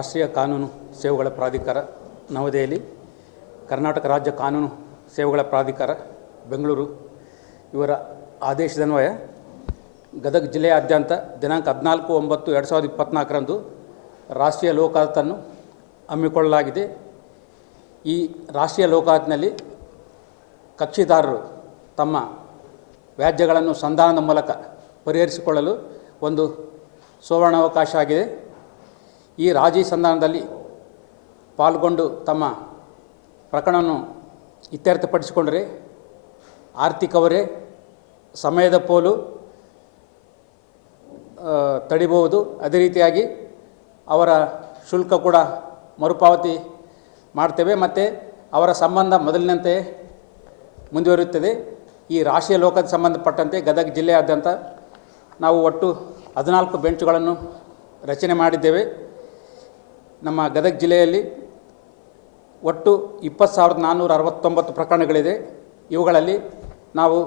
ರಾಷ್ಟ್ರೀಯ ಕಾನೂನು ಸೇವೆಗಳ ಪ್ರಾಧಿಕಾರ ನವದೆಹಲಿ, ಕರ್ನಾಟಕ ರಾಜ್ಯ ಕಾನೂನು ಸೇವೆಗಳ ಪ್ರಾಧಿಕಾರ ಬೆಂಗಳೂರು. ಇವರ ಆದೇಶದನ್ವಯ ಗದಗ ಜಿಲ್ಲೆಯಾದ್ಯಂತ ದಿನಾಂಕ ಹದಿನಾಲ್ಕು ಒಂಬತ್ತು ಎರಡು ಸಾವಿರದ ಇಪ್ಪತ್ತ್ನಾಲ್ಕರಂದು ರಾಷ್ಟ್ರೀಯ ಲೋಕ ಹಮ್ಮಿಕೊಳ್ಳಲಾಗಿದೆ. ಈ ರಾಷ್ಟ್ರೀಯ ಲೋಕ ಕಕ್ಷಿದಾರರು ತಮ್ಮ ವ್ಯಾಜ್ಯಗಳನ್ನು ಸಂಧಾನದ ಮೂಲಕ ಪರಿಹರಿಸಿಕೊಳ್ಳಲು ಒಂದು ಸುವರ್ಣಾವಕಾಶ ಆಗಿದೆ. ಈ ರಾಜಿ ಸಂಧಾನದಲ್ಲಿ ಪಾಲ್ಗೊಂಡು ತಮ್ಮ ಪ್ರಕರಣವನ್ನು ಇತ್ಯರ್ಥಪಡಿಸಿಕೊಂಡರೆ ಆರ್ಥಿಕವರೇ ಸಮಯದ ಪೋಲು ತಡಿಬಹುದು. ಅದೇ ರೀತಿಯಾಗಿ ಅವರ ಶುಲ್ಕ ಕೂಡ ಮರುಪಾವತಿ ಮಾಡ್ತೇವೆ ಮತ್ತು ಅವರ ಸಂಬಂಧ ಮೊದಲಿನಂತೆ ಮುಂದುವರಿಯುತ್ತದೆ. ಈ ರಾಷ್ಟ್ರೀಯ ಲೋಕದ ಸಂಬಂಧಪಟ್ಟಂತೆ ಗದಗ ಜಿಲ್ಲೆಯಾದ್ಯಂತ ನಾವು ಒಟ್ಟು ಹದಿನಾಲ್ಕು ಬೆಂಚುಗಳನ್ನು ರಚನೆ ಮಾಡಿದ್ದೇವೆ. ನಮ್ಮ ಗದಗ ಜಿಲ್ಲೆಯಲ್ಲಿ ಒಟ್ಟು ಇಪ್ಪತ್ತು ಸಾವಿರದ ನಾನ್ನೂರ ಅರವತ್ತೊಂಬತ್ತು ಪ್ರಕರಣಗಳಿದೆ. ಇವುಗಳಲ್ಲಿ ನಾವು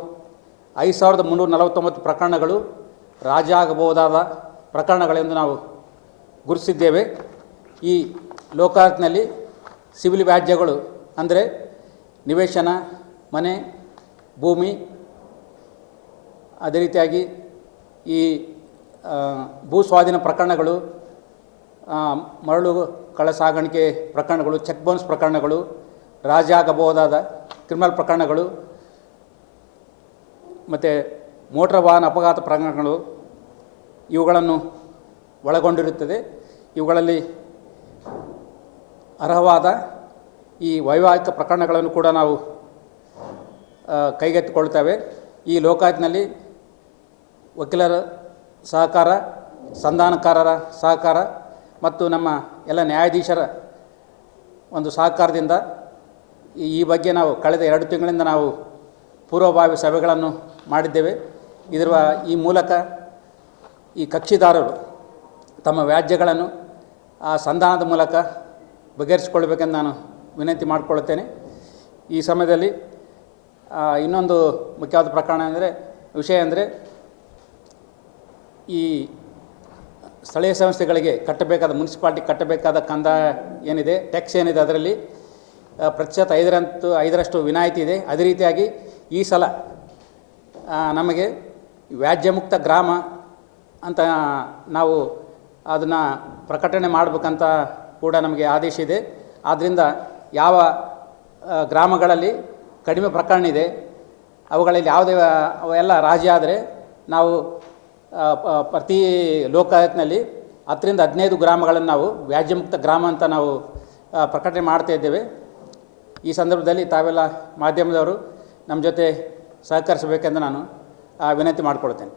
ಐದು ಸಾವಿರದ ಮುನ್ನೂರ ನಲವತ್ತೊಂಬತ್ತು ಪ್ರಕರಣಗಳು ರಾಜಿ ಆಗಬಹುದಾದ ಪ್ರಕರಣಗಳೆಂದು ನಾವು ಗುರುತಿಸಿದ್ದೇವೆ. ಈ ಲೋಕಾಯುಕ್ತನಲ್ಲಿ ಸಿವಿಲ್ ವ್ಯಾಜ್ಯಗಳು ಅಂದರೆ ನಿವೇಶನ, ಮನೆ, ಭೂಮಿ, ಅದೇ ರೀತಿಯಾಗಿ ಈ ಭೂ ಸ್ವಾಧೀನ ಪ್ರಕರಣಗಳು ಮರಳು ಕಳಸಾಗಣಿಕೆ ಸಾಗಾಣಿಕೆ ಪ್ರಕರಣಗಳು ಚೆಕ್ ಬೌನ್ಸ್ ಪ್ರಕರಣಗಳು ರಾಜಿ ಆಗಬಹುದಾದ ಕ್ರಿಮಿನಲ್ ಪ್ರಕರಣಗಳು, ಮತ್ತು ಮೋಟಾರ್ ವಾಹನ ಅಪಘಾತ ಪ್ರಕರಣಗಳು, ಇವುಗಳನ್ನು ಒಳಗೊಂಡಿರುತ್ತದೆ. ಇವುಗಳಲ್ಲಿ ಅರ್ಹವಾದ ಈ ವೈವಾಹಿಕ ಪ್ರಕರಣಗಳನ್ನು ಕೂಡ ನಾವು ಕೈಗೆತ್ತಿಕೊಳ್ತೇವೆ. ಈ ಲೋಕಾಯುಕ್ತನಲ್ಲಿ ವಕೀಲರ ಸಹಕಾರ, ಸಂಧಾನಕಾರರ ಸಹಕಾರ ಮತ್ತು ನಮ್ಮ ಎಲ್ಲ ನ್ಯಾಯಾಧೀಶರ ಒಂದು ಸಹಕಾರದಿಂದ ಈ- ಬಗ್ಗೆ ನಾವು ಕಳೆದ ಎರಡು ತಿಂಗಳಿಂದ ನಾವು ಪೂರ್ವಭಾವಿ ಸಭೆಗಳನ್ನು ಮಾಡಿದ್ದೇವೆ. ಇದರ ಈ ಮೂಲಕ ಈ ಕಕ್ಷಿದಾರರು ತಮ್ಮ ವ್ಯಾಜ್ಯಗಳನ್ನು ಆ ಸಂಧಾನದ ಮೂಲಕ ಬಗೆಹರಿಸಿಕೊಳ್ಬೇಕೆಂದು ನಾನು ವಿನಂತಿ ಮಾಡಿಕೊಳ್ಳುತ್ತೇನೆ. ಈ ಸಮಯದಲ್ಲಿ ಇನ್ನೊಂದು ಮುಖ್ಯವಾದ ಪ್ರಕರಣ ಅಂದರೆ ವಿಷಯ ಅಂದರೆ ಈ ಸ್ಥಳೀಯ ಸಂಸ್ಥೆಗಳಿಗೆ ಕಟ್ಟಬೇಕಾದ, ಮುನ್ಸಿಪಾಲ್ಟಿ ಕಟ್ಟಬೇಕಾದ ಕಂದ ಏನಿದೆ ಟ್ಯಾಕ್ಸ್ ಏನಿದೆ ಅದರಲ್ಲಿ ಪ್ರತಿಶತ ಐದರಂತು, ಐದರಷ್ಟು ವಿನಾಯಿತಿ ಇದೆ. ಅದೇ ರೀತಿಯಾಗಿ ಈ ಸಲ ನಮಗೆ ವ್ಯಾಜ್ಯಮುಕ್ತ ಗ್ರಾಮ ಅಂತ ನಾವು ಅದನ್ನು ಪ್ರಕಟಣೆ ಮಾಡಬೇಕಂತ ಕೂಡ ನಮಗೆ ಆದೇಶ ಇದೆ. ಆದ್ದರಿಂದ ಯಾವ ಗ್ರಾಮಗಳಲ್ಲಿ ಕಡಿಮೆ ಪ್ರಕರಣ ಇದೆ, ಅವುಗಳಲ್ಲಿ ಯಾವುದೇ, ಅವೆಲ್ಲ ರಾಜಿ ನಾವು ಪ್ರತಿ ಲೋಕಾಯತ್ನಲ್ಲಿ ಹತ್ತರಿಂದ ಹದಿನೈದು ಗ್ರಾಮಗಳನ್ನು ನಾವು ವ್ಯಾಜ್ಯಮುಕ್ತ ಗ್ರಾಮ ಅಂತ ನಾವು ಪ್ರಕಟಣೆ ಮಾಡ್ತಾ ಇದ್ದೇವೆ. ಈ ಸಂದರ್ಭದಲ್ಲಿ ತಾವೆಲ್ಲ ಮಾಧ್ಯಮದವರು ನಮ್ಮ ಜೊತೆ ಸಹಕರಿಸಬೇಕೆಂದು ನಾನು ವಿನಂತಿ ಮಾಡಿಕೊಳ್ತೇನೆ.